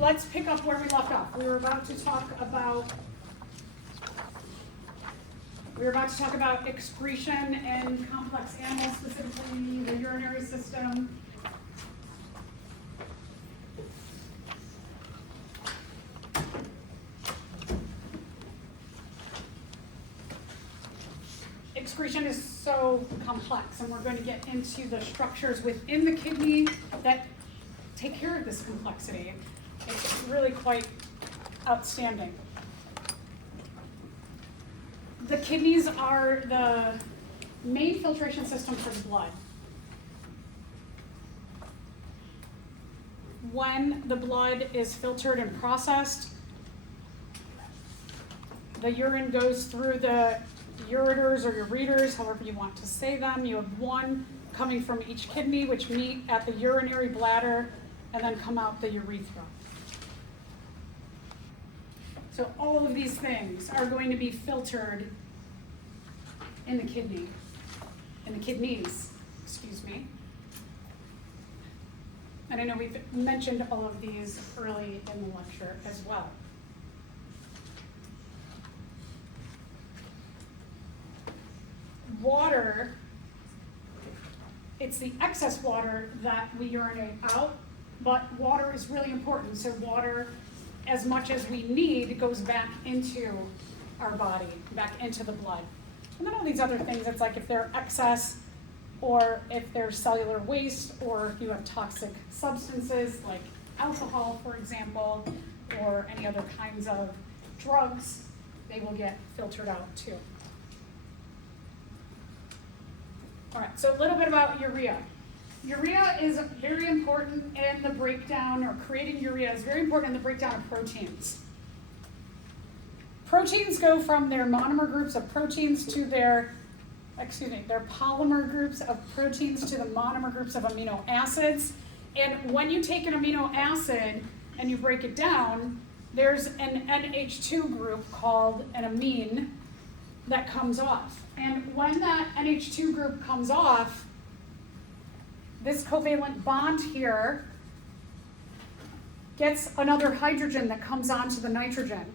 let's pick up where we left off. We were about to talk about excretion in complex animals, specifically the urinary system. Excretion is so complex, and we're going to get into the structures within the kidney that take care of this complexity. It's really quite outstanding. The kidneys are the main filtration system for the blood. When the blood is filtered and processed, the urine goes through the ureters or ureters, however you want to say them. You have one coming from each kidney, which meet at the urinary bladder and then come out the urethra. So all of these things are going to be filtered in the kidneys, excuse me. And I know we've mentioned all of these early in the lecture as well. Water, it's the excess water that we urinate out, but water is really important. So water, as much as we need, goes back into our body, back into the blood. And then all these other things, it's like if they're excess, or if there's cellular waste, or if you have toxic substances like alcohol, for example, or any other kinds of drugs, they will get filtered out too. All right, so a little bit about urea. Urea is very important in the breakdown, or creating urea is very important in the breakdown of proteins. Proteins go from their monomer groups of proteins to their polymer groups of proteins to the monomer groups of amino acids. And when you take an amino acid and you break it down, there's an NH2 group called an amine that comes off. And when that NH2 group comes off, this covalent bond here gets another hydrogen that comes onto the nitrogen.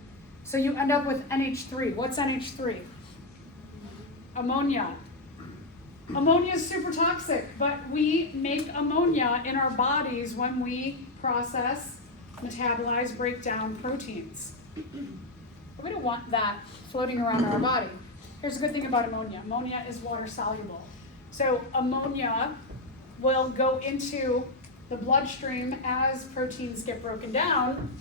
So you end up with NH3. What's NH3? Ammonia. Ammonia is super toxic, but we make ammonia in our bodies when we process, metabolize, break down proteins. We don't want that floating around our body. Here's a good thing about ammonia. Ammonia is water soluble. So ammonia will go into the bloodstream as proteins get broken down.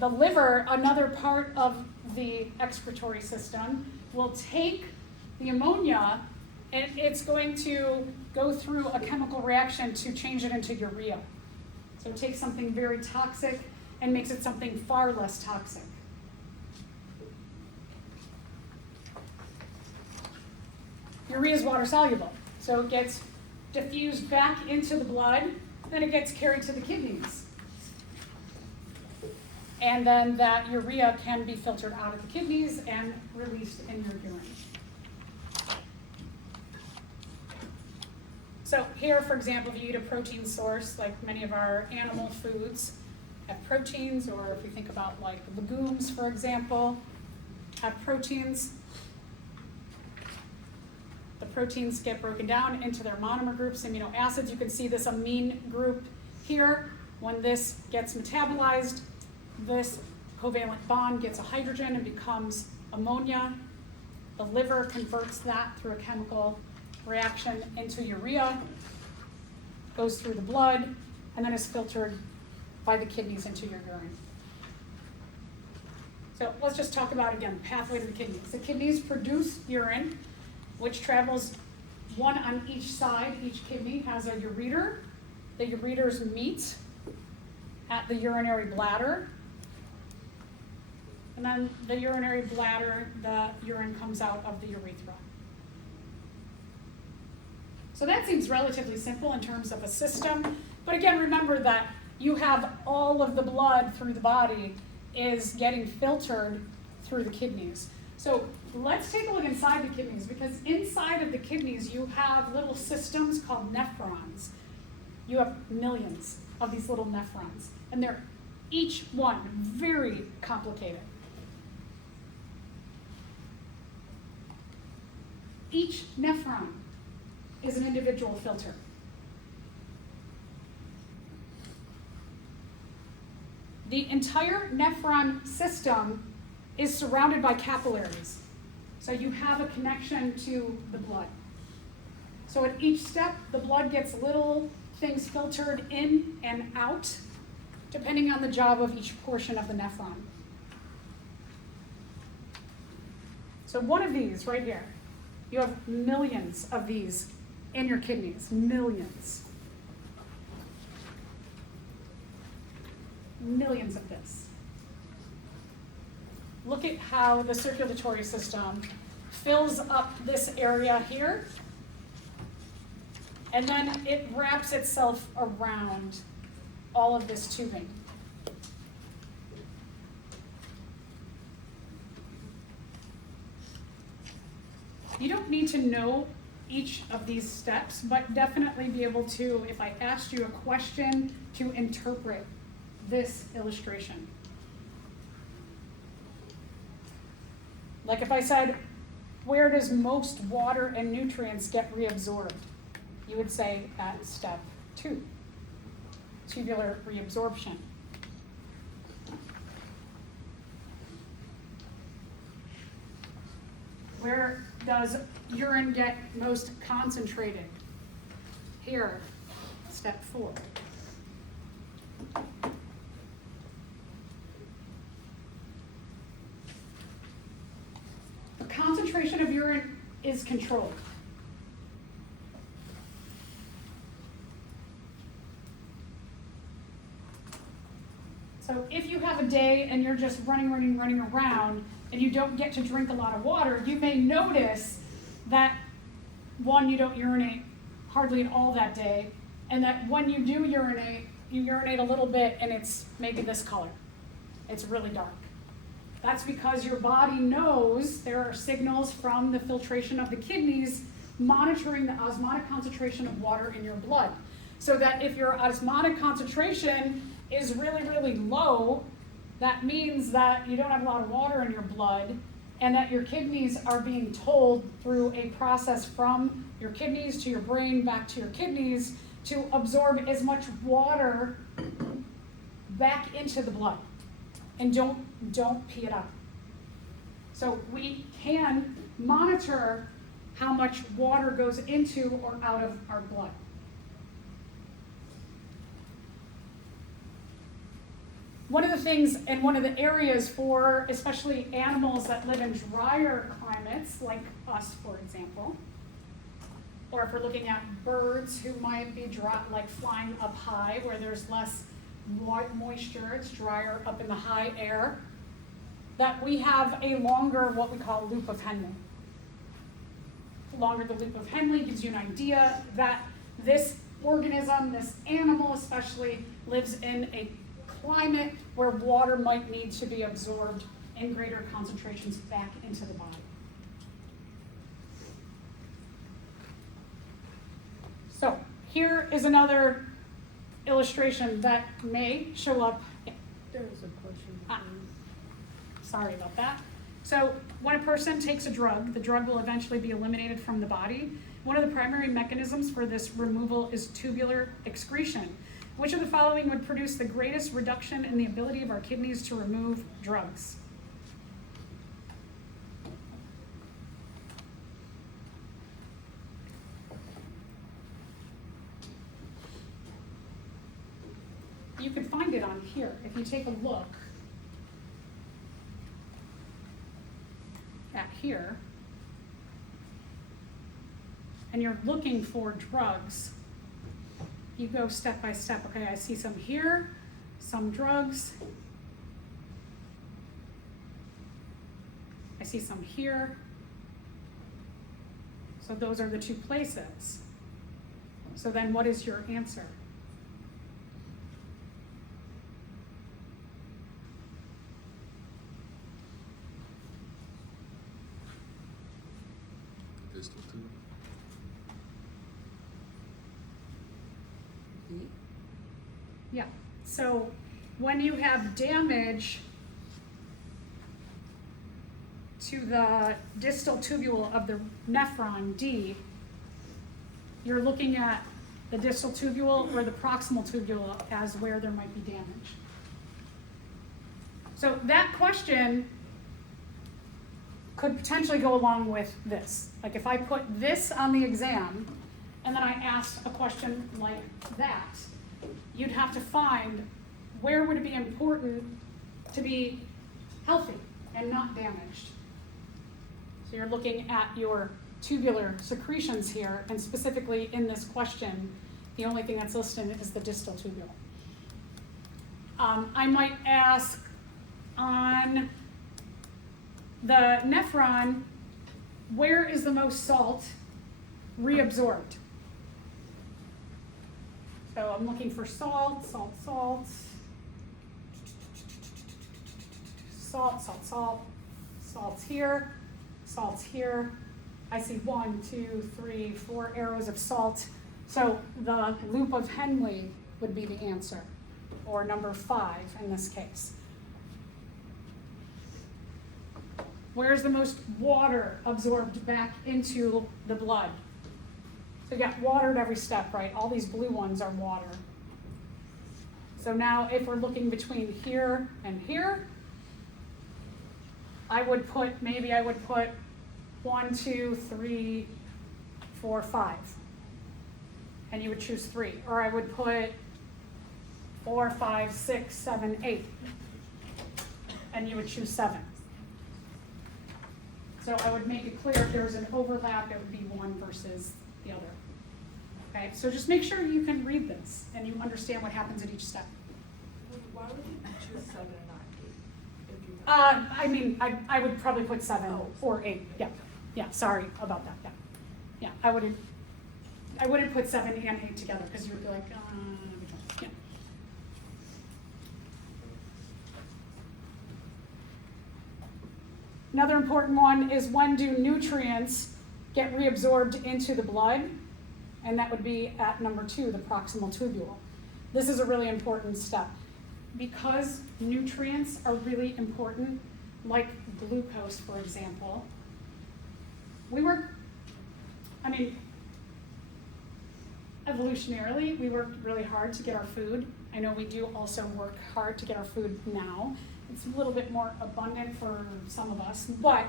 The liver, another part of the excretory system, will take the ammonia and it's going to go through a chemical reaction to change it into urea. So it takes something very toxic and makes it something far less toxic. Urea is water soluble, so it gets diffused back into the blood, then it gets carried to the kidneys. And then that urea can be filtered out of the kidneys and released in your urine. So here, for example, if you eat a protein source, like many of our animal foods have proteins, or if we think about like legumes, for example, have proteins. The proteins get broken down into their monomer groups, amino acids. You can see this amine group here. When this gets metabolized, this covalent bond gets a hydrogen and becomes ammonia. The liver converts that through a chemical reaction into urea, goes through the blood, and then is filtered by the kidneys into your urine. So let's just talk about, again, the pathway to the kidneys. The kidneys produce urine, which travels one on each side. Each kidney has a ureter. The ureters meet at the urinary bladder. And then the urinary bladder, the urine comes out of the urethra. So that seems relatively simple in terms of a system. But again, remember that you have all of the blood through the body is getting filtered through the kidneys. So let's take a look inside the kidneys, because inside of the kidneys you have little systems called nephrons. You have millions of these little nephrons. And they're each one very complicated. Each nephron is an individual filter. The entire nephron system is surrounded by capillaries. So you have a connection to the blood. So at each step, the blood gets little things filtered in and out, depending on the job of each portion of the nephron. So one of these right here, you have millions of these in your kidneys, millions. Millions of this. Look at how the circulatory system fills up this area here, and then it wraps itself around all of this tubing. You don't need to know each of these steps, but definitely be able to, if I asked you a question, to interpret this illustration. Like if I said, where does most water and nutrients get reabsorbed? You would say at step 2, tubular reabsorption. Where does urine get most concentrated? Here, step 4. The concentration of urine is controlled. So if you have a day and you're just running around and you don't get to drink a lot of water, you may notice that, one, you don't urinate hardly at all that day, and that when you do urinate, you urinate a little bit and it's maybe this color. It's really dark. That's because your body knows there are signals from the filtration of the kidneys monitoring the osmotic concentration of water in your blood. So that if your osmotic concentration is really, really low, that means that you don't have a lot of water in your blood, and that your kidneys are being told through a process from your kidneys to your brain back to your kidneys to absorb as much water back into the blood, and don't pee it out. So we can monitor how much water goes into or out of our blood. One of the things and one of the areas for especially animals that live in drier climates, like us, for example, or if we're looking at birds who might be dry, like flying up high where there's less moisture, it's drier up in the high air, that we have a longer, what we call loop of Henle. The longer the loop of Henle gives you an idea that this organism, this animal especially, lives in a climate where water might need to be absorbed in greater concentrations back into the body. So here is another illustration that may show up. There was a question. Sorry about that. So when a person takes a drug, the drug will eventually be eliminated from the body. One of the primary mechanisms for this removal is tubular excretion. Which of the following would produce the greatest reduction in the ability of our kidneys to remove drugs? You can find it on here if you take a look at here and you're looking for drugs. You go step by step. Okay, I see some here, some drugs. I see some here. So those are the 2 places. So then what is your answer? Distal tube. Yeah, so when you have damage to the distal tubule of the nephron, D, you're looking at the distal tubule or the proximal tubule as where there might be damage. So that question could potentially go along with this. Like if I put this on the exam and then I asked a question like that, you'd have to find where would it be important to be healthy and not damaged. So you're looking at your tubular secretions here, and specifically in this question, the only thing that's listed is the distal tubule. I might ask on the nephron, where is the most salt reabsorbed? So I'm looking for salt, salt, salt, salt, salt, salt, salt's here, salt's here. I see 1, 2, 3, 4 arrows of salt. So the loop of Henle would be the answer, or number 5 in this case. Where's the most water absorbed back into the blood? So you got water at every step, right? All these blue ones are water. So now if we're looking between here and here, maybe I would put 1, 2, 3, 4, 5. And you would choose 3. Or I would put 4, 5, 6, 7, 8. And you would choose 7. So I would make it clear if there was an overlap, it would be one versus the other. Okay, so just make sure you can read this and you understand what happens at each step. Why would you choose 7 and not 8? I mean, I would probably put 7 or 8. Yeah, sorry about that. Yeah, I wouldn't put 7 and 8 together because you would be like, which one? Yeah. Another important one is when do nutrients get reabsorbed into the blood? And that would be at number 2, the proximal tubule. This is a really important step. Because nutrients are really important, like glucose, for example, evolutionarily, we worked really hard to get our food. I know we do also work hard to get our food now. It's a little bit more abundant for some of us, but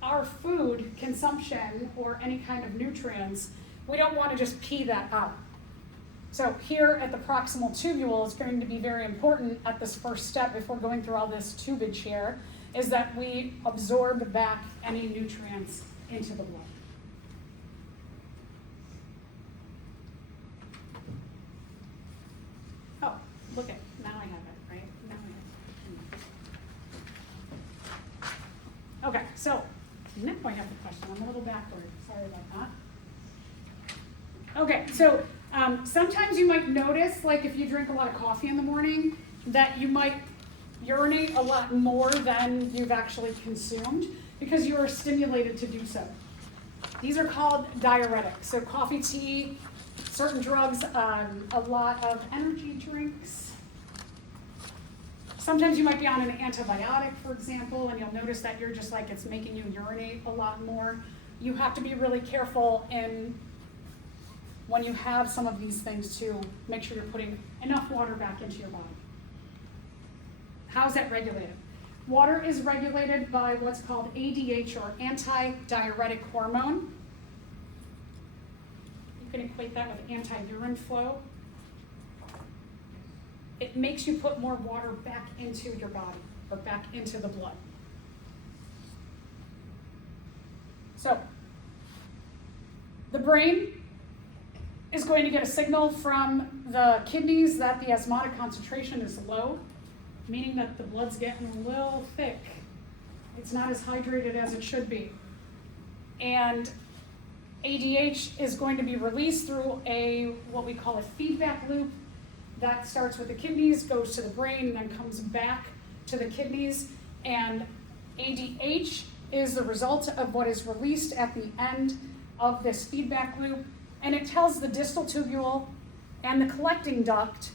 our food consumption or any kind of nutrients, we don't want to just pee that out. So here at the proximal tubule, it's going to be very important at this first step before going through all this tubage here, is that we absorb back any nutrients into the blood. Oh, look at, now I have it, right? Now I have it. Okay, so now I have the question. I'm a little backward. Sorry about that. Okay, so sometimes you might notice, like if you drink a lot of coffee in the morning, that you might urinate a lot more than you've actually consumed because you are stimulated to do so. These are called diuretics. So coffee, tea, certain drugs, a lot of energy drinks. Sometimes you might be on an antibiotic, for example, and you'll notice that you're just like, it's making you urinate a lot more. You have to be really careful when you have some of these things to make sure you're putting enough water back into your body. How's that regulated? Water is regulated by what's called ADH, or anti-diuretic hormone. You can equate that with anti-urine flow. It makes you put more water back into your body, or back into the blood. So, the brain is going to get a signal from the kidneys that the osmotic concentration is low, meaning that the blood's getting a little thick. It's not as hydrated as it should be. And ADH is going to be released through what we call a feedback loop that starts with the kidneys, goes to the brain, and then comes back to the kidneys. And ADH is the result of what is released at the end of this feedback loop. And it tells the distal tubule And the collecting duct,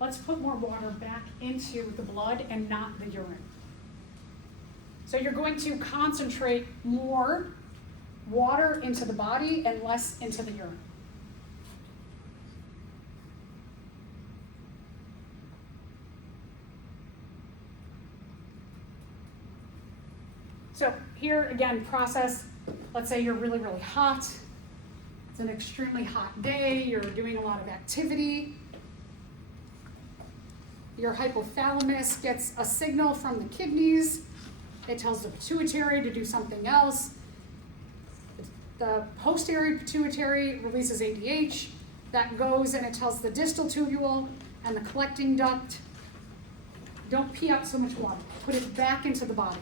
let's put more water back into the blood and not the urine. So you're going to concentrate more water into the body and less into the urine. So here again, process, let's say you're really, really hot. It's an extremely hot day, you're doing a lot of activity. Your hypothalamus gets a signal from the kidneys. It tells the pituitary to do something else. The posterior pituitary releases ADH. That goes and it tells the distal tubule and the collecting duct, don't pee out so much water. Put it back into the body.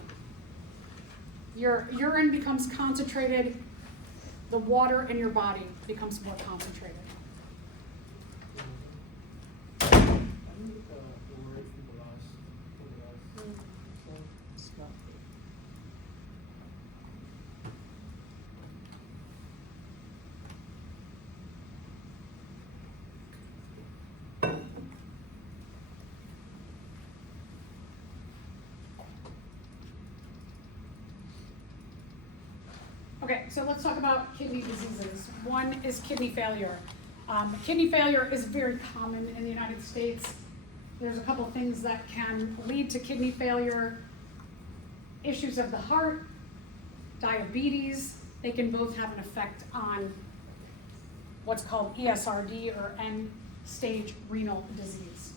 Your urine becomes concentrated. The water in your body becomes more concentrated. Okay, so let's talk about kidney diseases. One is kidney failure. Kidney failure is very common in the United States. There's a couple things that can lead to kidney failure. Issues of the heart, diabetes, they can both have an effect on what's called ESRD or end-stage renal disease.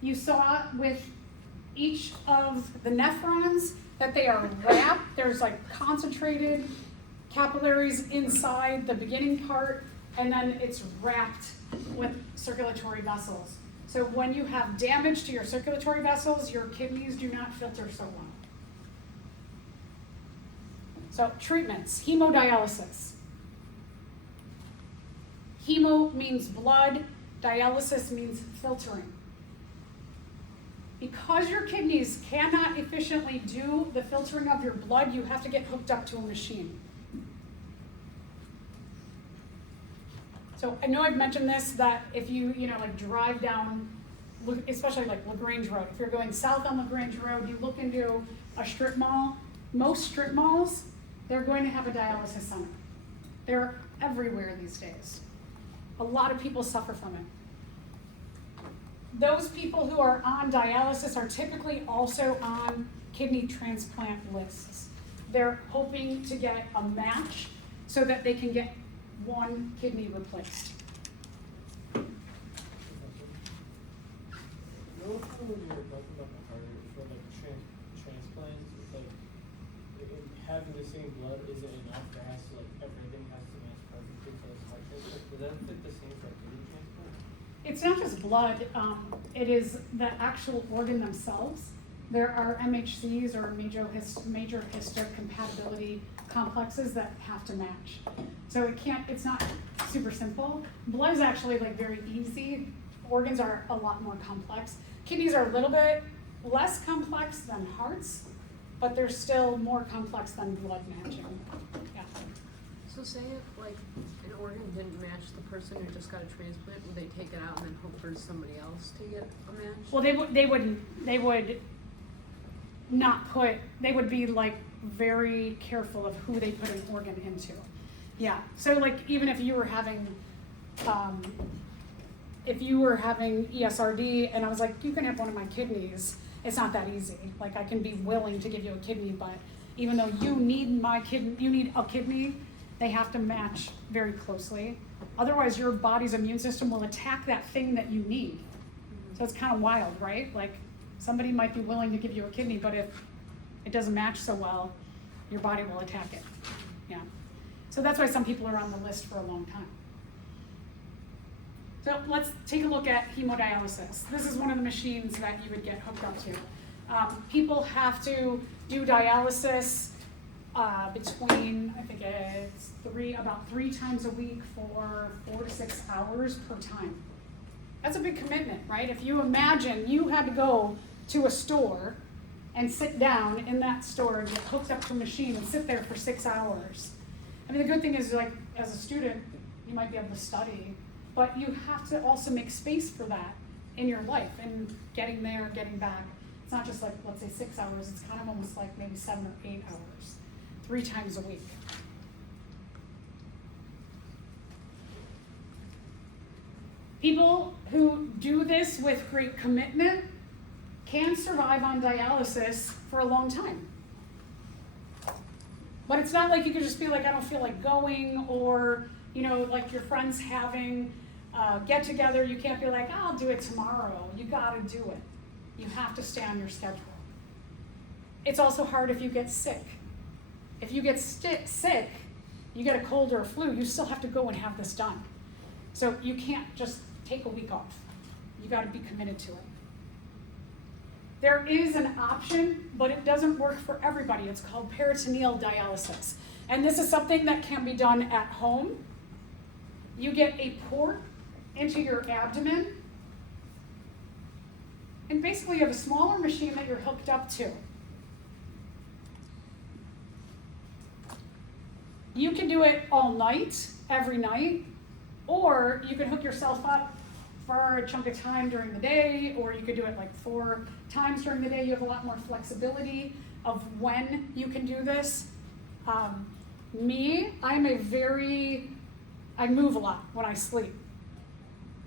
You saw with each of the nephrons that they are wrapped. There's like concentrated capillaries inside the beginning part, and then it's wrapped with circulatory vessels. So when you have damage to your circulatory vessels, your kidneys do not filter so well. So treatments, hemodialysis. Hemo means blood, dialysis means filtering. Because your kidneys cannot efficiently do the filtering of your blood, you have to get hooked up to a machine. So I know I've mentioned this, that if you like drive down, especially like LaGrange Road, if you're going south on LaGrange Road, you look into a strip mall, most strip malls, they're going to have a dialysis center. They're everywhere these days. A lot of people suffer from it. Those people who are on dialysis are typically also on kidney transplant lists. They're hoping to get a match so that they can get one kidney replaced. You know, when you were talking about the heart, for like transplants, it's like having the same blood isn't enough. There has to everything has to match perfectly for this heart transplant. Does that fit the same for kidney transplant? It's not just blood, it is the actual organ themselves. There are MHCs or major histocompatibility complexes that have to match. So it's not super simple. Blood is actually like very easy. Organs are a lot more complex. Kidneys are a little bit less complex than hearts, but they're still more complex than blood matching. Yeah. So say if like an organ didn't match the person who just got a transplant, would they take it out and then hope for somebody else to get a match? Well, they would be like very careful of who they put an organ into. Yeah, so like even if you were having ESRD and I was like, you can have one of my kidneys, it's not that easy. Like I can be willing to give you a kidney, but even though you need a kidney, they have to match very closely. Otherwise your body's immune system will attack that thing that you need. So it's kind of wild, right? Like somebody might be willing to give you a kidney, but if it doesn't match so well, your body will attack it. Yeah. So that's why some people are on the list for a long time. So let's take a look at hemodialysis. This is one of the machines that you would get hooked up to. People have to do dialysis between, I think it's about three times a week for 4 to 6 hours per time. That's a big commitment, right? If you imagine you had to go to a store and sit down in that store and get hooked up to a machine and sit there for 6 hours. I mean, the good thing is, like, as a student, you might be able to study, but you have to also make space for that in your life and getting there, getting back. It's not just like, let's say 6 hours, it's kind of almost like maybe 7 or 8 hours, 3 times a week. People who do this with great commitment can survive on dialysis for a long time. But it's not like you could just be like, I don't feel like going, or, you know, like your friends having a get together, you can't be like, I'll do it tomorrow. You gotta do it. You have to stay on your schedule. It's also hard if you get sick. If you get sick, you get a cold or a flu, you still have to go and have this done. So you can't just take a week off. You gotta be committed to it. There is an option, but it doesn't work for everybody. It's called peritoneal dialysis. And this is something that can be done at home. You get a port into your abdomen, and basically you have a smaller machine that you're hooked up to. You can do it all night, every night, or you can hook yourself up for a chunk of time during the day, or you could do it like 4 times during the day. You have a lot more flexibility of when you can do this. I move a lot when I sleep.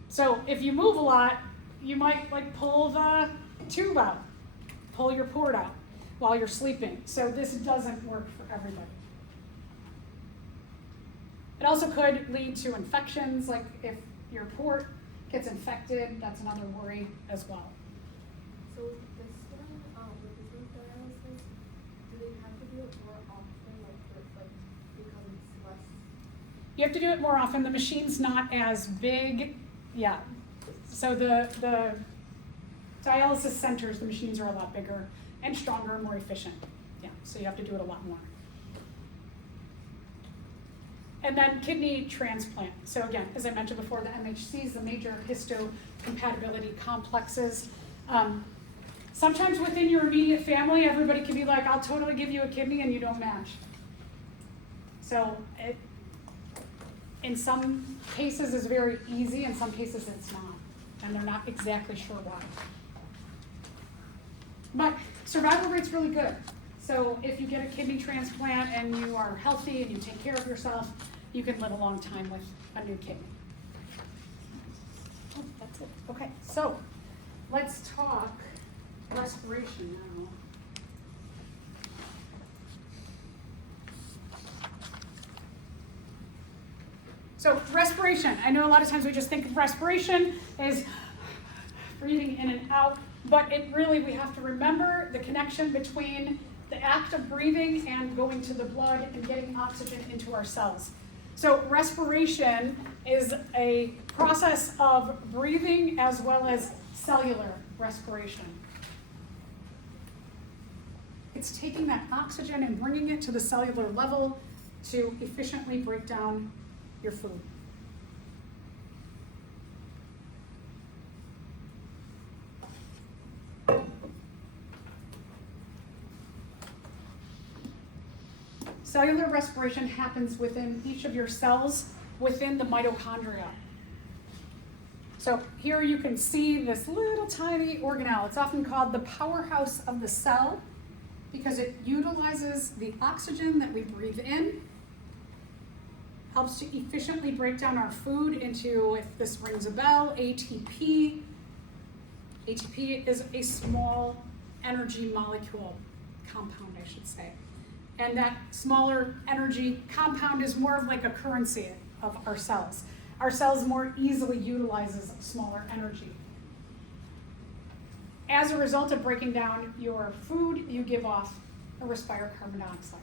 So if you move a lot, you might like pull the tube out, pull your port out while you're sleeping. So this doesn't work for everybody. It also could lead to infections, like if your port gets infected, that's another worry as well. So with this one, with this dialysis, do they have to do it more often, because it's less? You have to do it more often. The machine's not as big. Yeah. So the dialysis centers, the machines are a lot bigger and stronger and more efficient. Yeah, so you have to do it a lot more. And then kidney transplant. So again, as I mentioned before, the MHCs, the major histocompatibility complexes. Sometimes within your immediate family, everybody can be like, I'll totally give you a kidney, and you don't match. So in some cases it's very easy, in some cases it's not. And they're not exactly sure why. But survival rate's really good. So if you get a kidney transplant and you are healthy and you take care of yourself, you can live a long time with a new kidney. Oh, that's it. Okay, so let's talk respiration now. So respiration, I know a lot of times we just think of respiration as breathing in and out, but we have to remember the connection between the act of breathing and going to the blood and getting oxygen into our cells. So respiration is a process of breathing as well as cellular respiration. It's taking that oxygen and bringing it to the cellular level to efficiently break down your food. Cellular respiration happens within each of your cells within the mitochondria. So here you can see this little tiny organelle. It's often called the powerhouse of the cell because it utilizes the oxygen that we breathe in, helps to efficiently break down our food into, if this rings a bell, ATP. ATP is a small energy molecule compound, I should say. And that smaller energy compound is more of like a currency of our cells. Our cells more easily utilizes smaller energy. As a result of breaking down your food, you give off or respire carbon dioxide.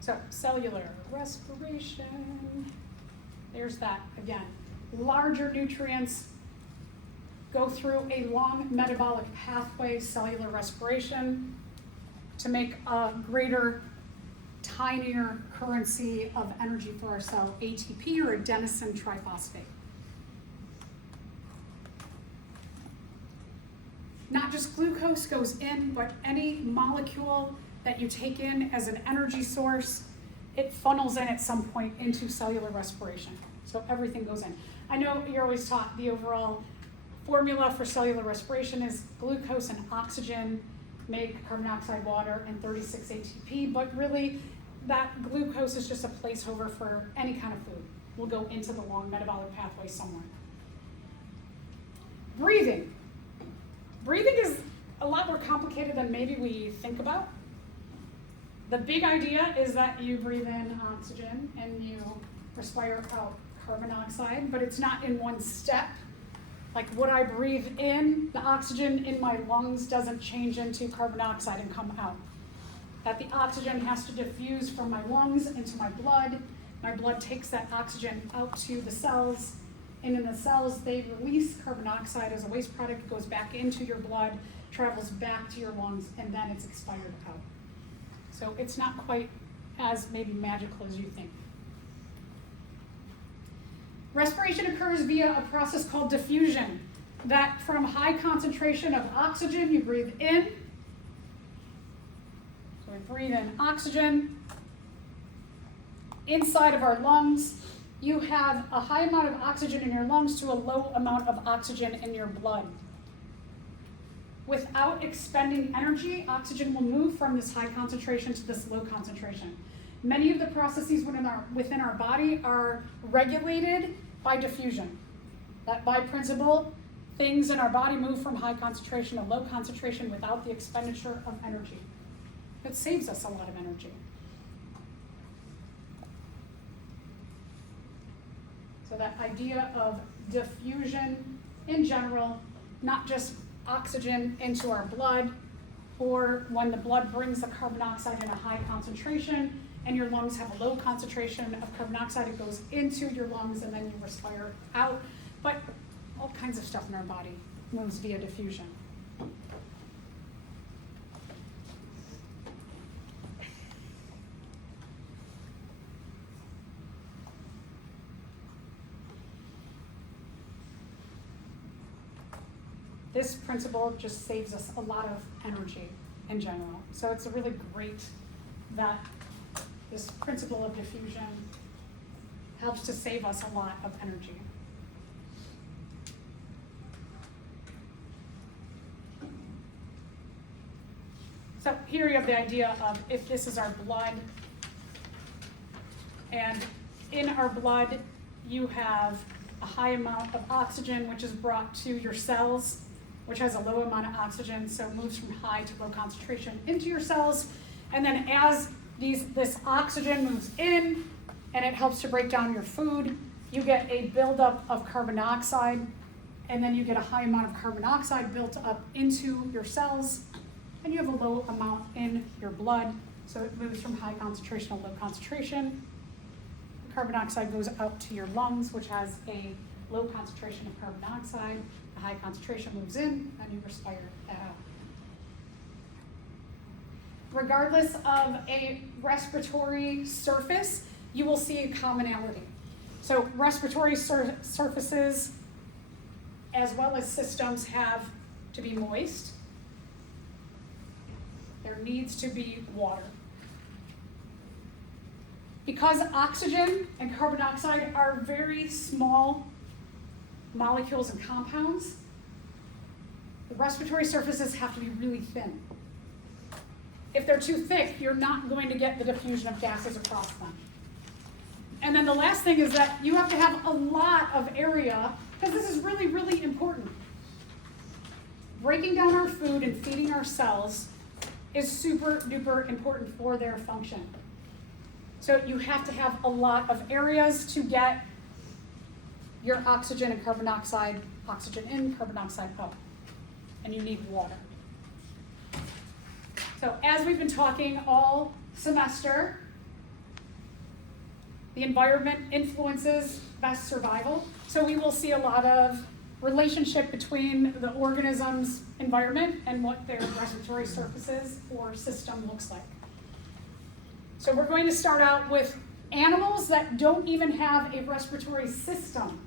So cellular respiration, there's that again. Larger nutrients go through a long metabolic pathway, cellular respiration, to make a greater, tinier currency of energy for our cell, ATP or adenosine triphosphate. not just glucose goes in, but any molecule that you take in as an energy source, it funnels in at some point into cellular respiration. So everything goes in. I know you're always taught the overall formula for cellular respiration is glucose and oxygen make carbon dioxide, water, and 36 ATP, but really that glucose is just a placeholder for any kind of food. Will go into the long metabolic pathway somewhere. Breathing. Breathing is a lot more complicated than maybe we think about. The big idea is that you breathe in oxygen and you respire out carbon dioxide, but it's not in one step. Like what I breathe in, the oxygen in my lungs doesn't change into carbon dioxide and come out. That the oxygen has to diffuse from my lungs into my blood. My blood takes that oxygen out to the cells, and in the cells they release carbon dioxide as a waste product. It goes back into your blood, travels back to your lungs, and then it's expired out. So it's not quite as maybe magical as you think. Respiration occurs via a process called diffusion, that from high concentration of oxygen you breathe in. So we breathe in oxygen. Inside of our lungs, you have a high amount of oxygen in your lungs to a low amount of oxygen in your blood. Without expending energy, oxygen will move from this high concentration to this low concentration. Many of the processes within our body are regulated by diffusion. That by principle, things in our body move from high concentration to low concentration without the expenditure of energy. It saves us a lot of energy. So that idea of diffusion in general, not just oxygen into our blood, or when the blood brings the carbon dioxide in a high concentration and your lungs have a low concentration of carbon dioxide, it goes into your lungs and then you respire out. But all kinds of stuff in our body moves via diffusion. This principle just saves us a lot of energy in general. So it's really great that this principle of diffusion helps to save us a lot of energy. So here you have the idea of if this is our blood, and in our blood you have a high amount of oxygen which is brought to your cells, which has a low amount of oxygen, so it moves from high to low concentration into your cells. And then as this oxygen moves in and it helps to break down your food, you get a buildup of carbon dioxide, and then you get a high amount of carbon dioxide built up into your cells, and you have a low amount in your blood, so it moves from high concentration to low concentration. The carbon dioxide goes out to your lungs, which has a low concentration of carbon dioxide. The high concentration moves in, and you respire that out. Regardless of a respiratory surface, you will see a commonality. So respiratory surfaces as well as systems have to be moist. There needs to be water. Because oxygen and carbon dioxide are very small molecules and compounds, the respiratory surfaces have to be really thin. If they're too thick, you're not going to get the diffusion of gases across them. And then the last thing is that you have to have a lot of area, because this is really, really important. Breaking down our food and feeding our cells is super duper important for their function. So you have to have a lot of areas to get your oxygen and carbon dioxide, oxygen in, carbon dioxide out. And you need water. So as we've been talking all semester, the environment influences best survival. So we will see a lot of relationship between the organism's environment and what their respiratory surfaces or system looks like. So we're going to start out with animals that don't even have a respiratory system.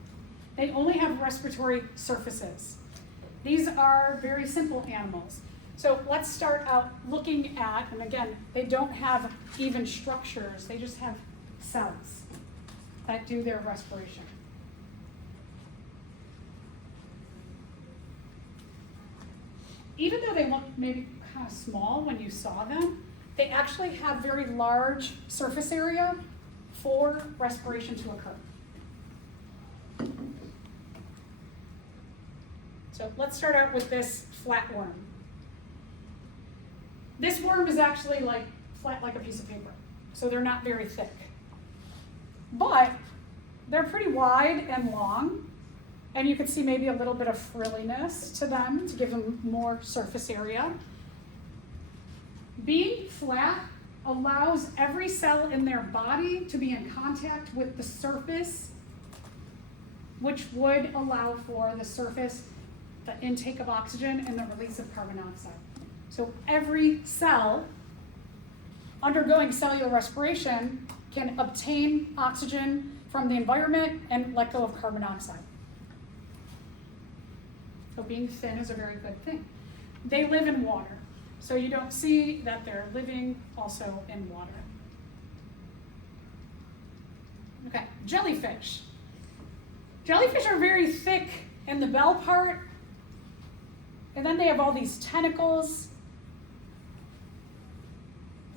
They only have respiratory surfaces. These are very simple animals. So let's start out looking at, and again, they don't have even structures, they just have cells that do their respiration. Even though they look maybe kind of small when you saw them, they actually have very large surface area for respiration to occur. So let's start out with this flatworm. This worm is actually like flat like a piece of paper, so they're not very thick. But they're pretty wide and long, and you can see maybe a little bit of frilliness to them to give them more surface area. Being flat allows every cell in their body to be in contact with the surface, which would allow for the surface, the intake of oxygen and the release of carbon dioxide. So every cell undergoing cellular respiration can obtain oxygen from the environment and let go of carbon dioxide. So being thin is a very good thing. They live in water, so you don't see that they're living also in water. Okay, jellyfish. Jellyfish are very thick in the bell part, and then they have all these tentacles.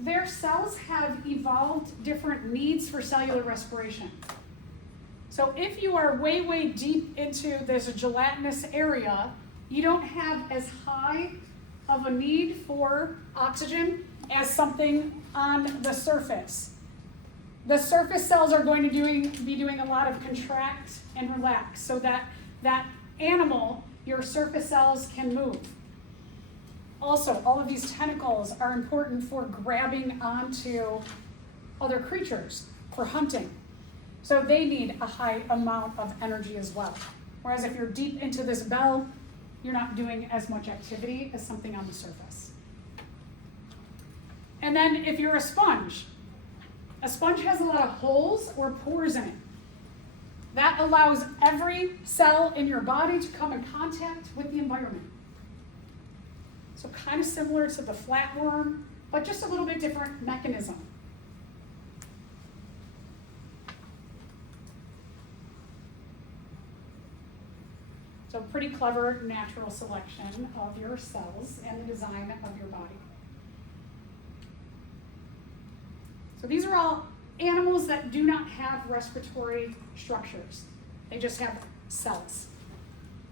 Their cells have evolved different needs for cellular respiration. So if you are way, way deep into this gelatinous area, you don't have as high of a need for oxygen as something on the surface. The surface cells are going to be doing a lot of contract and relax so that that animal, your surface cells, can move. Also, all of these tentacles are important for grabbing onto other creatures, for hunting. So they need a high amount of energy as well. Whereas if you're deep into this bell, you're not doing as much activity as something on the surface. And then if you're a sponge has a lot of holes or pores in it. That allows every cell in your body to come in contact with the environment. So kind of similar to the flatworm, but just a little bit different mechanism. So pretty clever natural selection of your cells and the design of your body. So these are all animals that do not have respiratory structures. They just have cells.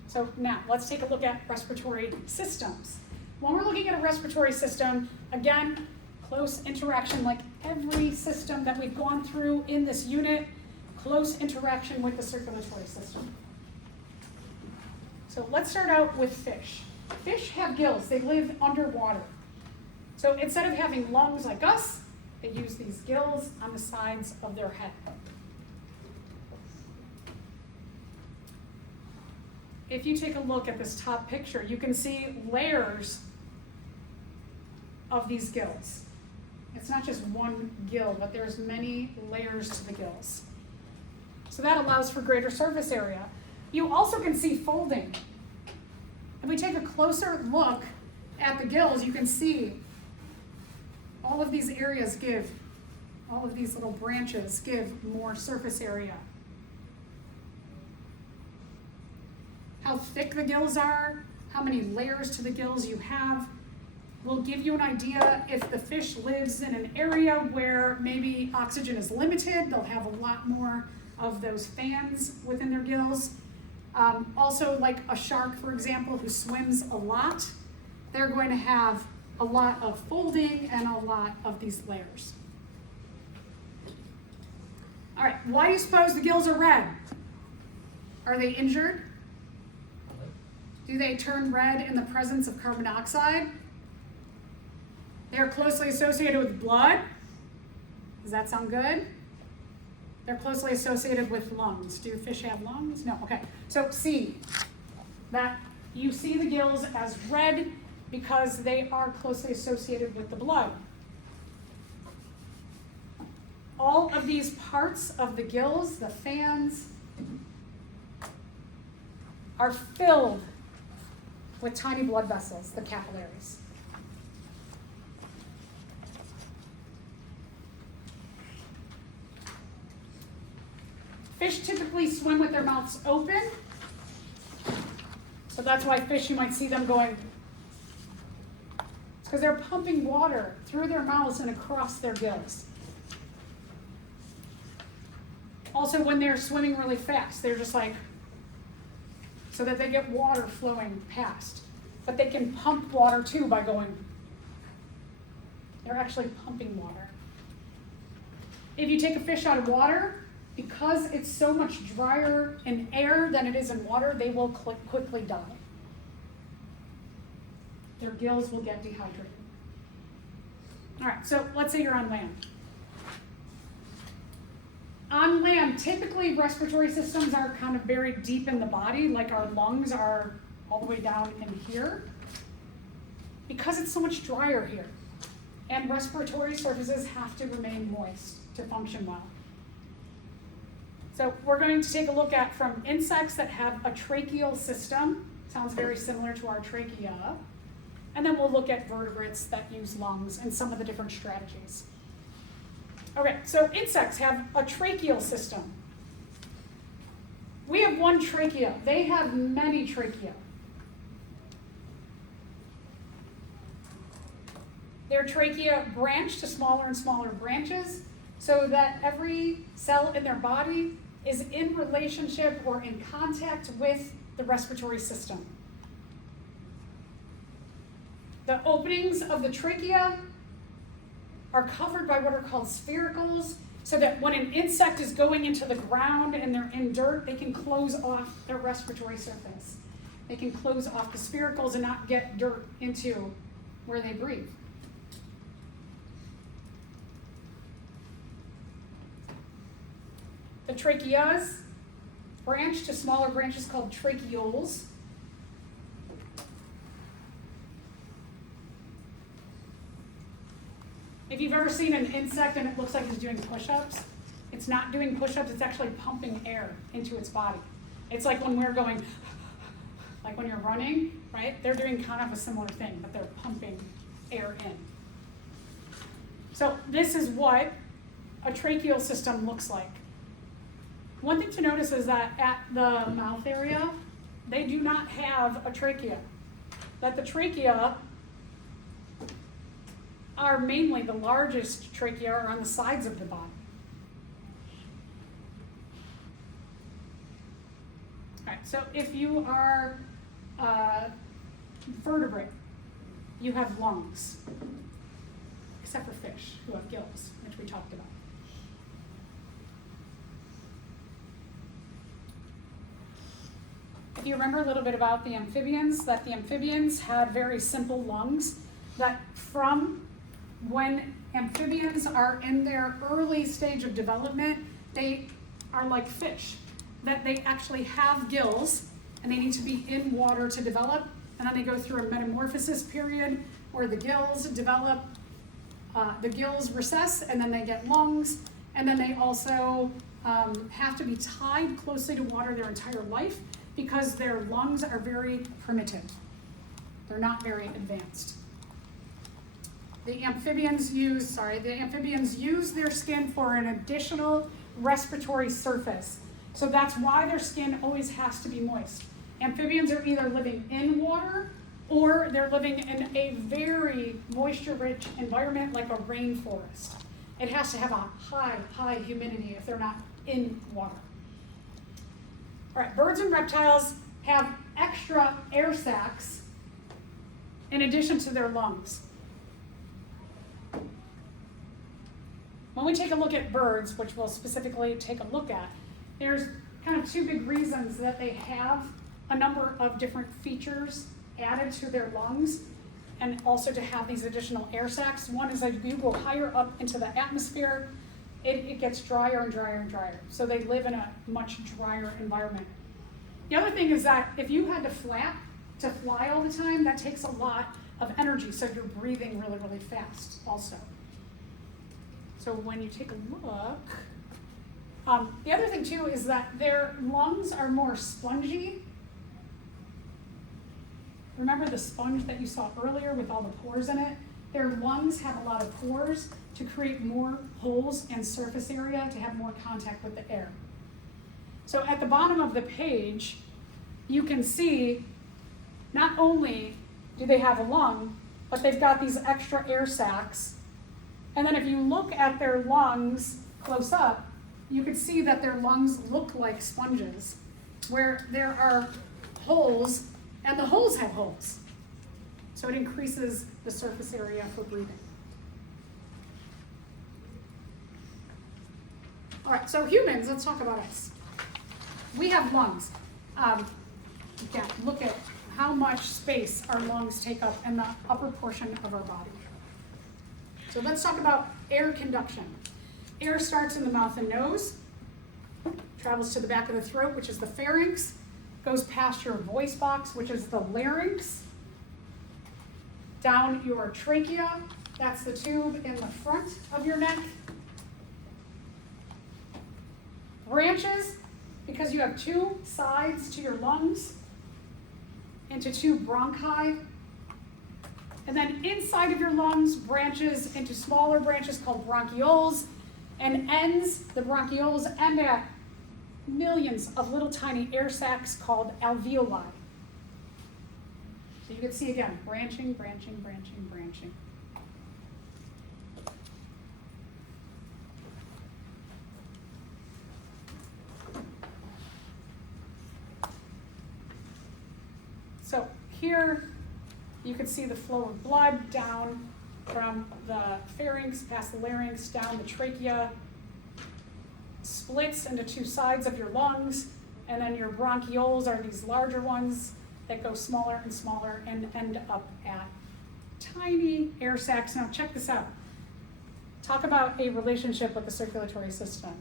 So now let's take a look at respiratory systems. When we're looking at a respiratory system, again, close interaction like every system that we've gone through in this unit, close interaction with the circulatory system. So let's start out with fish. Fish have gills, they live underwater. So instead of having lungs like us, they use these gills on the sides of their head. If you take a look at this top picture, you can see layers of these gills. It's not just one gill, but there's many layers to the gills. So that allows for greater surface area. You also can see folding. If we take a closer look at the gills, you can see all of these areas all of these little branches give more surface area. How thick the gills are, how many layers to the gills you have, will give you an idea if the fish lives in an area where maybe oxygen is limited, they'll have a lot more of those fans within their gills. Also, like a shark, for example, who swims a lot, they're going to have a lot of folding and a lot of these layers. All right, why do you suppose the gills are red? Are they injured? Do they turn red in the presence of carbon dioxide? They're closely associated with blood. Does that sound good? They're closely associated with lungs. Do fish have lungs? No, okay. So C, that you see the gills as red because they are closely associated with the blood. All of these parts of the gills, the fans, are filled with tiny blood vessels, the capillaries. Fish typically swim with their mouths open. So that's why fish, you might see them going, it's because they're pumping water through their mouths and across their gills. Also, when they're swimming really fast, they're just like, so that they get water flowing past. But they can pump water too by going, they're actually pumping water. If you take a fish out of water, because it's so much drier in air than it is in water, they will quickly die. Their gills will get dehydrated. All right, so let's say you're on land. On land, typically respiratory systems are kind of buried deep in the body, like our lungs are all the way down in here, because it's so much drier here. And respiratory surfaces have to remain moist to function well. So we're going to take a look at from insects that have a tracheal system. Sounds very similar to our trachea. And then we'll look at vertebrates that use lungs and some of the different strategies. Okay, so insects have a tracheal system. We have one trachea. They have many trachea. Their trachea branch to smaller and smaller branches so that every cell in their body is in relationship or in contact with the respiratory system. The openings of the trachea are covered by what are called sphericals, so that when an insect is going into the ground and they're in dirt, they can close off their respiratory surface. They can close off the sphericals and not get dirt into where they breathe. The tracheas branch to smaller branches called tracheoles. If you've ever seen an insect and it looks like it's doing push-ups, it's not doing push-ups, it's actually pumping air into its body. It's like when we're going, like when you're running, right? They're doing kind of a similar thing, but they're pumping air in. So this is what a tracheal system looks like. One thing to notice is that at the mouth area, they do not have a trachea. That the trachea are mainly the largest trachea are on the sides of the body. All right, so if you are vertebrate, you have lungs, except for fish who have gills, which we talked about. If you remember a little bit about the amphibians, that the amphibians had very simple lungs, that from when amphibians are in their early stage of development, they are like fish, that they actually have gills and they need to be in water to develop, and then they go through a metamorphosis period where the gills develop, the gills recess, and then they get lungs, and then they also have to be tied closely to water their entire life because their lungs are very primitive. They're not very advanced. The amphibians use their skin for an additional respiratory surface. So that's why their skin always has to be moist. Amphibians are either living in water or they're living in a very moisture-rich environment like a rainforest. It has to have a high humidity if they're not in water. All right, birds and reptiles have extra air sacs in addition to their lungs. When we take a look at birds, which we'll specifically take a look at, there's kind of two big reasons that they have a number of different features added to their lungs and also to have these additional air sacs. One is that you go higher up into the atmosphere, it gets drier and drier and drier. So they live in a much drier environment. The other thing is that if you had to fly all the time, that takes a lot of energy. So you're breathing really, really fast also. So when you take a look, the other thing too is that their lungs are more spongy. remember the sponge that you saw earlier with all the pores in it? Their lungs have a lot of pores to create more holes and surface area to have more contact with the air. So at the bottom of the page, you can see not only do they have a lung, but they've got these extra air sacs. And then if you look at their lungs close up, you can see that their lungs look like sponges, where there are holes, and the holes have holes. So it increases the surface area for breathing. All right, so humans, let's talk about us. We have lungs. Again, look at how much space our lungs take up in the upper portion of our body. So let's talk about air conduction. Air starts in the mouth and nose, travels to the back of the throat, which is the pharynx, goes past your voice box, which is the larynx, down your trachea, that's the tube in the front of your neck. Branches, because you have two sides to your lungs, into two bronchi. And then inside of your lungs, branches into smaller branches called bronchioles, and ends, the bronchioles end at millions of little tiny air sacs called alveoli. So you can see again, branching, branching, branching, branching. So here you can see the flow of blood down from the pharynx past the larynx down the trachea, splits into two sides of your lungs, and then your bronchioles are these larger ones that go smaller and smaller and end up at tiny air sacs. Now check this out. Talk about a relationship with the circulatory system.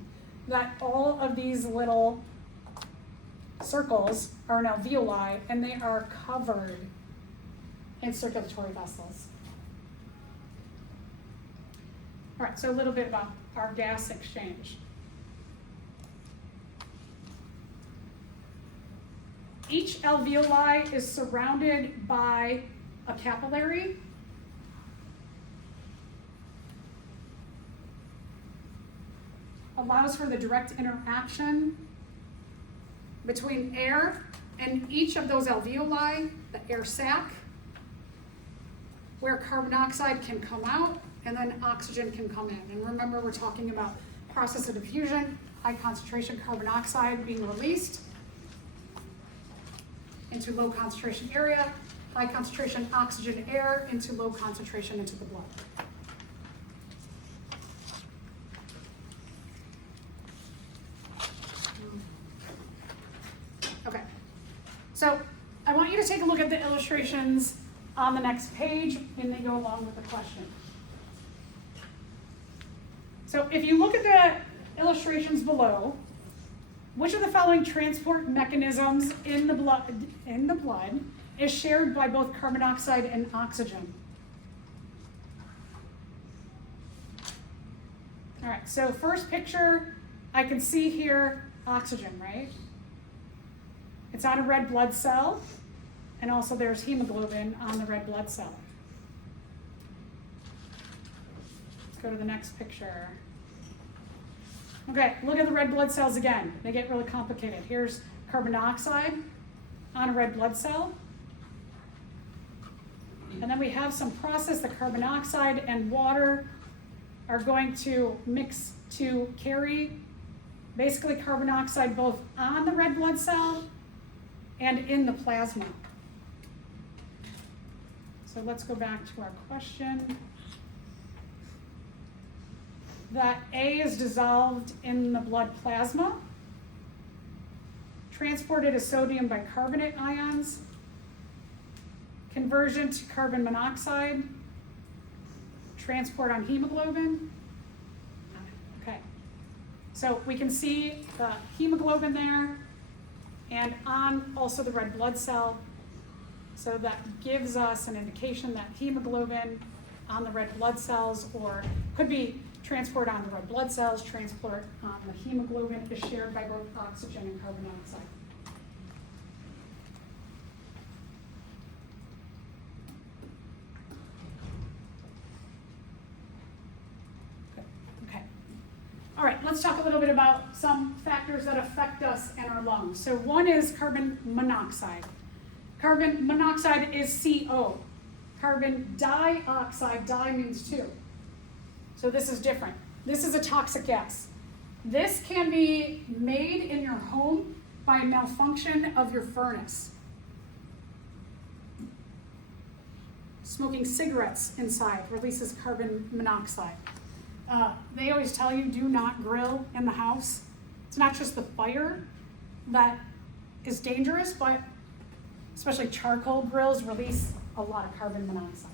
That all of these little circles are an alveoli, and they are covered in circulatory vessels. All right, so a little bit about our gas exchange. Each alveoli is surrounded by a capillary. Allows for the direct interaction between air and each of those alveoli, the air sac, where carbon dioxide can come out and then oxygen can come in. And remember, we're talking about process of diffusion, high concentration carbon dioxide being released into low concentration area, high concentration oxygen air into low concentration into the blood. Okay, so I want you to take a look at the illustrations on the next page, and they go along with the question. So if you look at the illustrations below, which of the following transport mechanisms in the blood is shared by both carbon dioxide and oxygen? All right, so first picture, I can see here oxygen, right? It's on a red blood cell, and also there's hemoglobin on the red blood cell. Let's go to the next picture. Okay, look at the red blood cells again. They get really complicated. Here's carbon dioxide on a red blood cell. And then we have some process, the carbon dioxide and water are going to mix to carry basically carbon dioxide both on the red blood cell and in the plasma. So let's go back to our question. That A is dissolved in the blood plasma, transported as sodium bicarbonate ions, conversion to carbon monoxide, transport on hemoglobin. Okay, so we can see the hemoglobin there and on also the red blood cell. So that gives us an indication that hemoglobin on the red blood cells, or could be transport on the red blood cells, transport on the hemoglobin, is shared by both oxygen and carbon dioxide. let's talk a little bit about some factors that affect us and our lungs. So one is carbon monoxide. Carbon monoxide is CO. Carbon dioxide, di means two. So this is different. This is a toxic gas. This can be made in your home by malfunction of your furnace. Smoking cigarettes inside releases carbon monoxide. They always tell you do not grill in the house. It's not just the fire that is dangerous, but especially charcoal grills release a lot of carbon monoxide.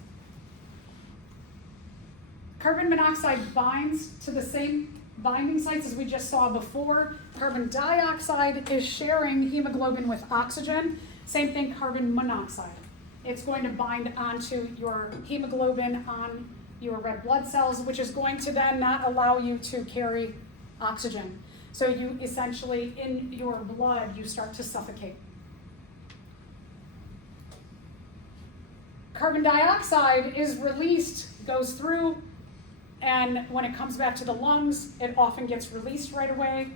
Carbon monoxide binds to the same binding sites as we just saw before. Carbon dioxide is sharing hemoglobin with oxygen. Same thing, carbon monoxide. It's going to bind onto your hemoglobin on your red blood cells, which is going to then not allow you to carry oxygen. So you essentially, in your blood, you start to suffocate. Carbon dioxide is released, goes through, and when it comes back to the lungs, it often gets released right away.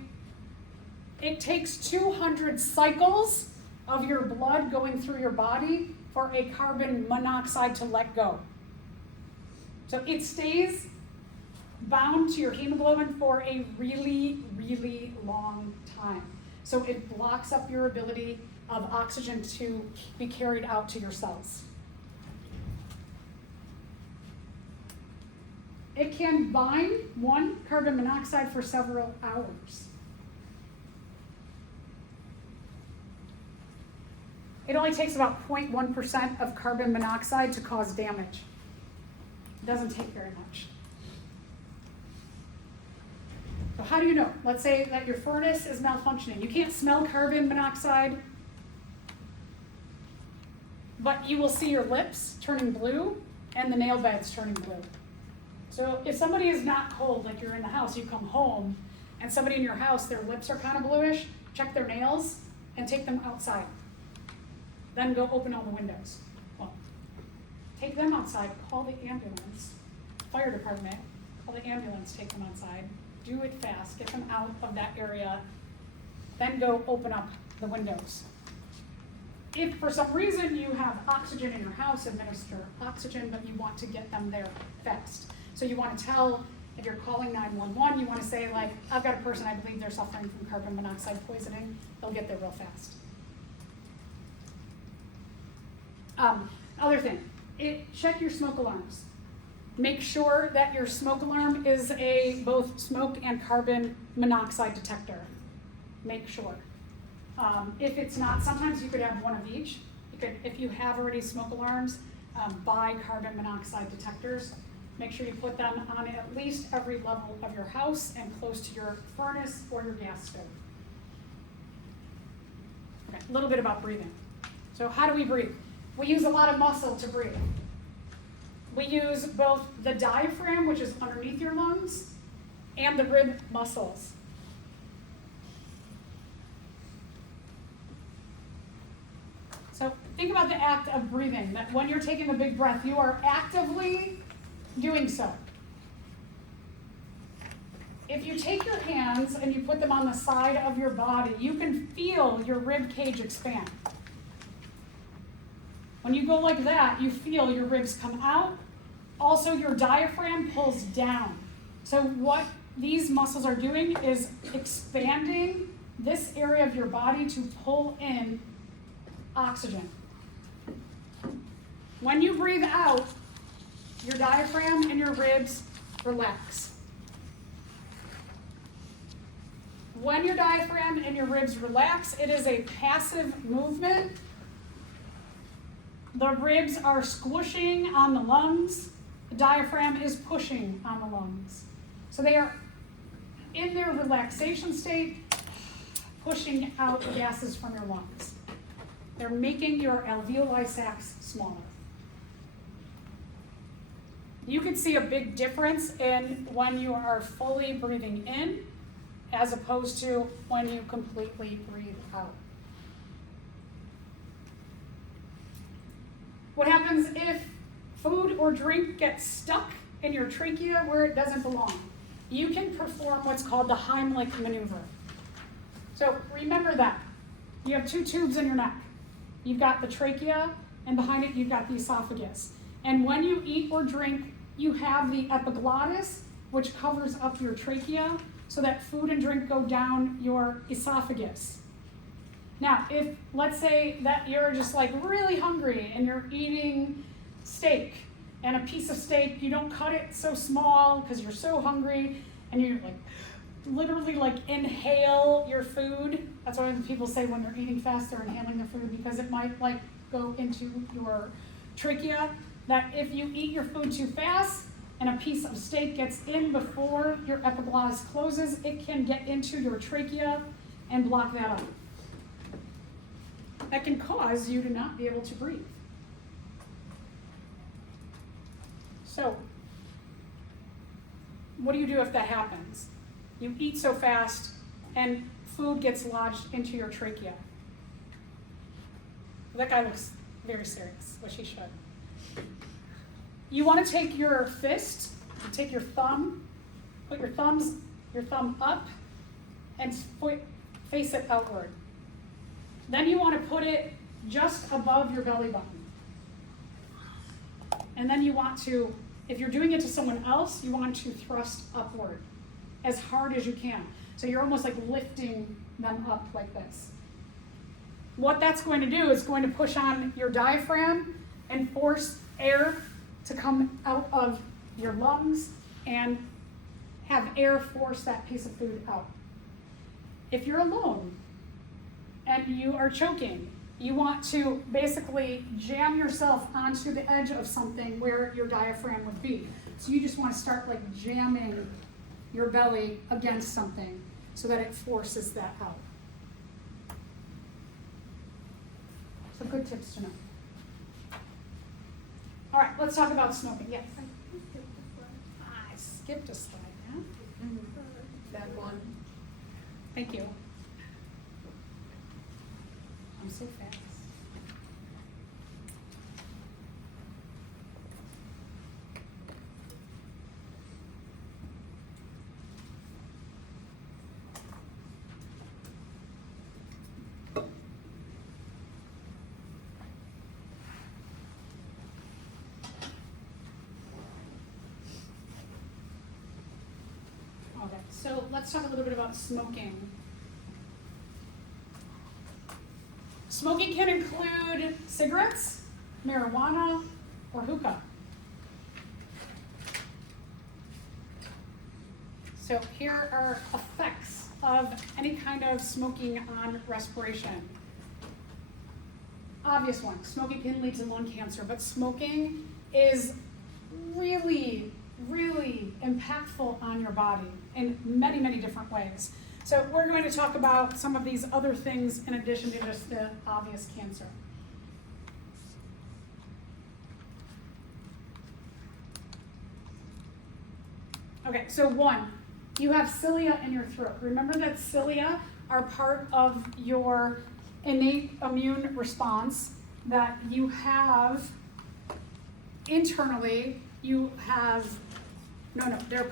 It takes 200 cycles of your blood going through your body for a carbon monoxide to let go. So it stays bound to your hemoglobin for a really, really long time. So it blocks up your ability of oxygen to be carried out to your cells. It can bind one carbon monoxide for several hours. It only takes about 0.1% of carbon monoxide to cause damage. It doesn't take very much. So how do you know? Let's say that your furnace is malfunctioning. You can't smell carbon monoxide, but you will see your lips turning blue and the nail beds turning blue. So if somebody is not cold, like you're in the house, you come home, and somebody in your house, their lips are kind of bluish, check their nails and take them outside. Then go open all the windows. Well, take them outside, call the ambulance, fire department, call the ambulance, take them outside, do it fast, get them out of that area, then go open up the windows. If for some reason you have oxygen in your house, administer oxygen, but you want to get them there fast. So you want to tell, if you're calling 911, you want to say like, I've got a person, I believe they're suffering from carbon monoxide poisoning. They'll get there real fast. Other thing, check your smoke alarms. Make sure that your smoke alarm is a both smoke and carbon monoxide detector. Make sure. If it's not, sometimes you could have one of each. You could, if you have already smoke alarms, buy carbon monoxide detectors. Make sure you put them on at least every level of your house and close to your furnace or your gas stove. Okay, a little bit about breathing. So how do we breathe? We use a lot of muscle to breathe. We use both the diaphragm, which is underneath your lungs, and the rib muscles. So think about the act of breathing, that when you're taking a big breath, you are actively doing so. If you take your hands and you put them on the side of your body, you can feel your rib cage expand. When you go like that, you feel your ribs come out. Also, your diaphragm pulls down. So what these muscles are doing is expanding this area of your body to pull in oxygen. When you breathe out, your diaphragm and your ribs relax. When your diaphragm and your ribs relax, it is a passive movement. The ribs are squishing on the lungs. The diaphragm is pushing on the lungs. So they are in their relaxation state, pushing out gases from your lungs. They're making your alveoli sacs smaller. You can see a big difference in when you are fully breathing in as opposed to when you completely breathe out. What happens if food or drink gets stuck in your trachea where it doesn't belong? you can perform what's called the Heimlich maneuver. So remember that. You have two tubes in your neck. You've got the trachea, and behind it you've got the esophagus. And when you eat or drink, you have the epiglottis, which covers up your trachea, so that food and drink go down your esophagus. Now, if, let's say that you're just like really hungry and you're eating steak, and a piece of steak, you don't cut it so small because you're so hungry, and you're like, literally like inhale your food. That's why people say when they're eating fast, they're inhaling their food because it might like go into your trachea. That if you eat your food too fast and a piece of steak gets in before your epiglottis closes, it can get into your trachea and block that up. That can cause you to not be able to breathe. So, what do you do if that happens? You eat so fast and food gets lodged into your trachea. That guy looks very serious, which he should. You want to take your fist, take your thumb, put your thumb up and face it outward. Then you want to put it just above your belly button. And then you want to, if you're doing it to someone else, you want to thrust upward as hard as you can. So you're almost like lifting them up like this. What that's going to do is going to push on your diaphragm and force air to come out of your lungs and have air force that piece of food out. If you're alone and you are choking, you want to basically jam yourself onto the edge of something where your diaphragm would be. So you just want to start like jamming your belly against something so that it forces that out. So good tips to know. All right, let's talk about smoking. Yes. I skipped a slide, yeah? That one. Thank you. I'm so fast. Okay, so let's talk a little bit about smoking. Smoking can include cigarettes, marijuana, or hookah. So here are effects of any kind of smoking on respiration. Obvious one, smoking can lead to lung cancer, but smoking is really, really impactful on your body in many, many different ways. So we're going to talk about some of these other things in addition to just the obvious cancer. Okay, so one, you have cilia in your throat. Remember that cilia are part of your innate immune response that you have internally. They're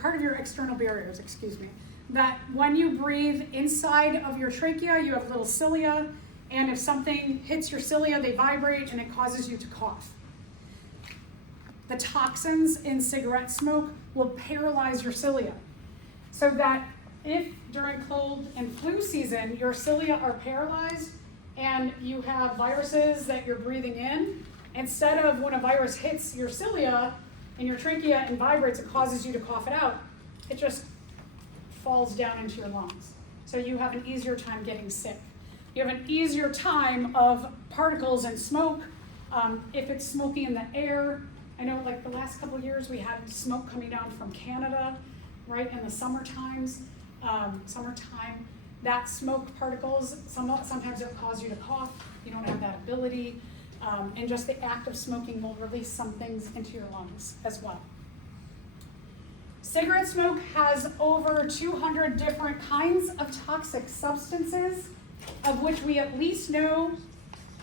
part of your external barriers, excuse me. That when you breathe inside of your trachea, you have little cilia, and if something hits your cilia, they vibrate and it causes you to cough. The toxins in cigarette smoke will paralyze your cilia, so that if during cold and flu season your cilia are paralyzed and you have viruses that you're breathing in, instead of when a virus hits your cilia in your trachea and vibrates, it causes you to cough it out, it just falls down into your lungs. So you have an easier time getting sick. You have an easier time of particles and smoke. If it's smoky in the air, I know like the last couple of years we had smoke coming down from Canada, right, in the summertime. That smoke particles, sometimes it'll cause you to cough. You don't have that ability. And just the act of smoking will release some things into your lungs as well. Cigarette smoke has over 200 different kinds of toxic substances, of which we at least know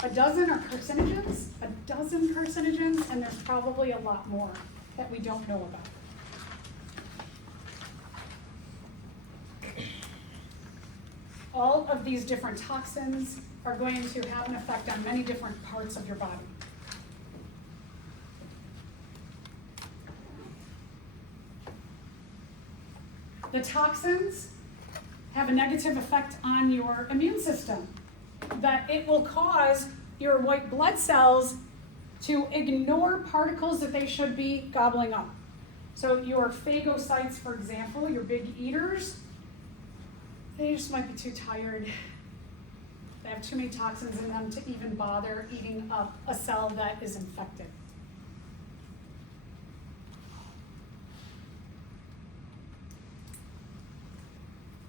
a dozen are carcinogens, and there's probably a lot more that we don't know about. All of these different toxins are going to have an effect on many different parts of your body. The toxins have a negative effect on your immune system, that it will cause your white blood cells to ignore particles that they should be gobbling up. So your phagocytes, for example, your big eaters, they just might be too tired. They have too many toxins in them to even bother eating up a cell that is infected.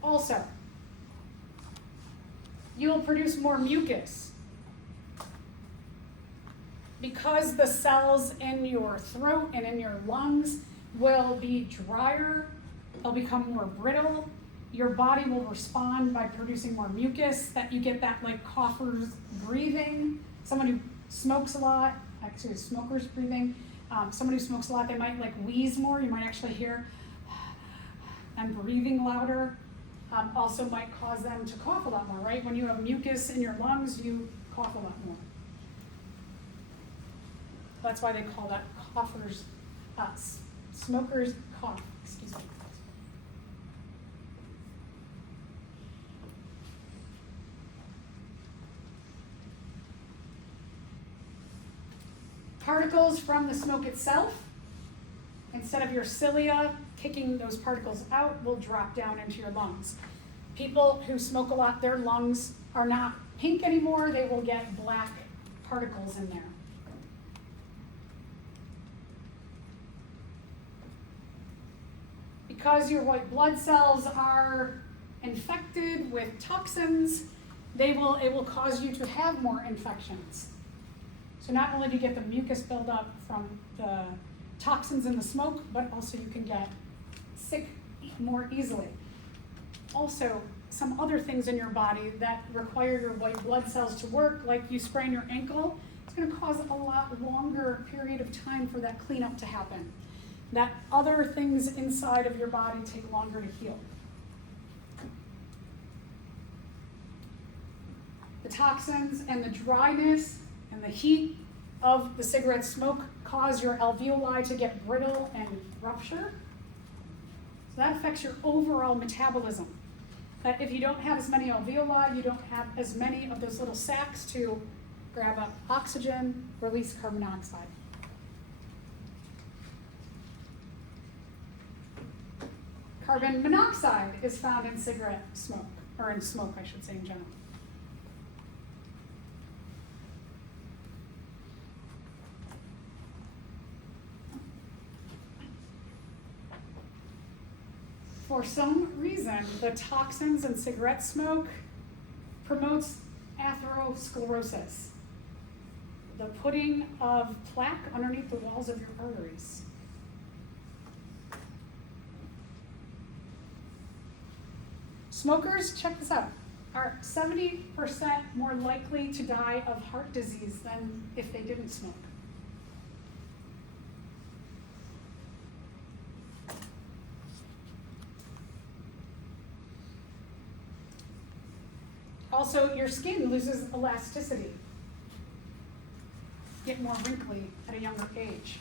Also, you will produce more mucus because the cells in your throat and in your lungs will be drier, they'll become more brittle. Your body will respond by producing more mucus, that you get that like coughers breathing. Someone who smokes a lot, actually smokers breathing, someone who smokes a lot, they might like wheeze more. You might actually hear I'm breathing louder. Also might cause them to cough a lot more, right? When you have mucus in your lungs, you cough a lot more. That's why they call that coughers, smokers cough, excuse me. Particles from the smoke itself, instead of your cilia kicking those particles out, will drop down into your lungs. People who smoke a lot, their lungs are not pink anymore, they will get black particles in there. Because your white blood cells are infected with toxins, it will cause you to have more infections. So not only do you get the mucus buildup from the toxins in the smoke, but also you can get sick more easily. Also, some other things in your body that require your white blood cells to work, like you sprain your ankle, it's going to cause a lot longer period of time for that cleanup to happen. That other things inside of your body take longer to heal. The toxins and the dryness and the heat of the cigarette smoke cause your alveoli to get brittle and rupture. So that affects your overall metabolism. If you don't have as many alveoli, you don't have as many of those little sacs to grab up oxygen, release carbon dioxide. Carbon monoxide is found in cigarette smoke, or in smoke, I should say, in general. For some reason, the toxins in cigarette smoke promotes atherosclerosis, the putting of plaque underneath the walls of your arteries. Smokers, check this out, are 70% more likely to die of heart disease than if they didn't smoke. Also, your skin loses elasticity, get more wrinkly at a younger age.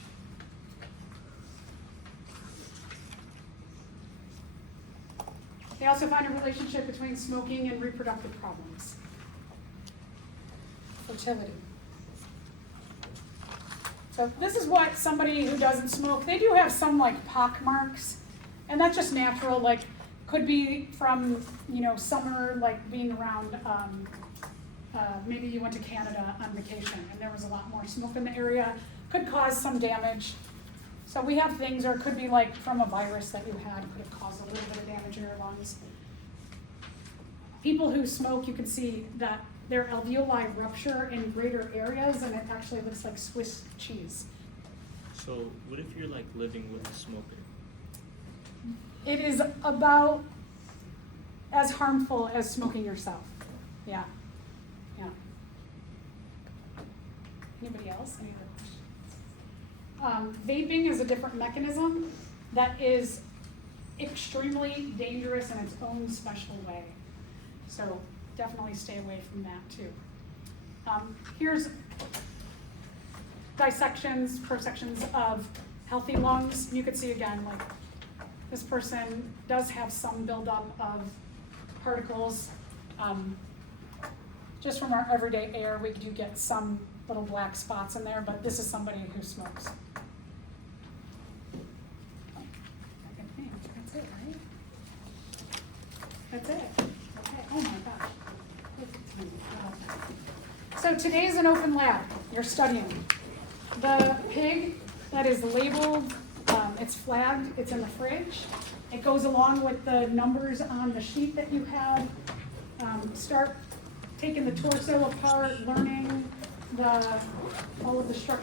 They also find a relationship between smoking and reproductive problems. Fertility. So this is what somebody who doesn't smoke, they do have some like pock marks, and that's just natural, like could be from, summer, like being around, maybe you went to Canada on vacation and there was a lot more smoke in the area, could cause some damage. So we have things, or it could be like from a virus that you had, could have caused a little bit of damage in your lungs. People who smoke, you can see that their alveoli rupture in greater areas, and it actually looks like Swiss cheese. So what if you're like living with a smoker? It is about as harmful as smoking yourself. Yeah. Anybody else? Any other questions? Vaping is a different mechanism that is extremely dangerous in its own special way. So definitely stay away from that too. Here's dissections, prosections of healthy lungs. You could see again, like this person does have some buildup of particles. Just from our everyday air, we do get some little black spots in there, but this is somebody who smokes. That's it, right? That's it. Okay. Oh my gosh. So today's an open lab. You're studying. The pig that is labeled, it's flagged, it's in the fridge. It goes along with the numbers on the sheet that you have. Start taking the torso apart, learning all of the structure.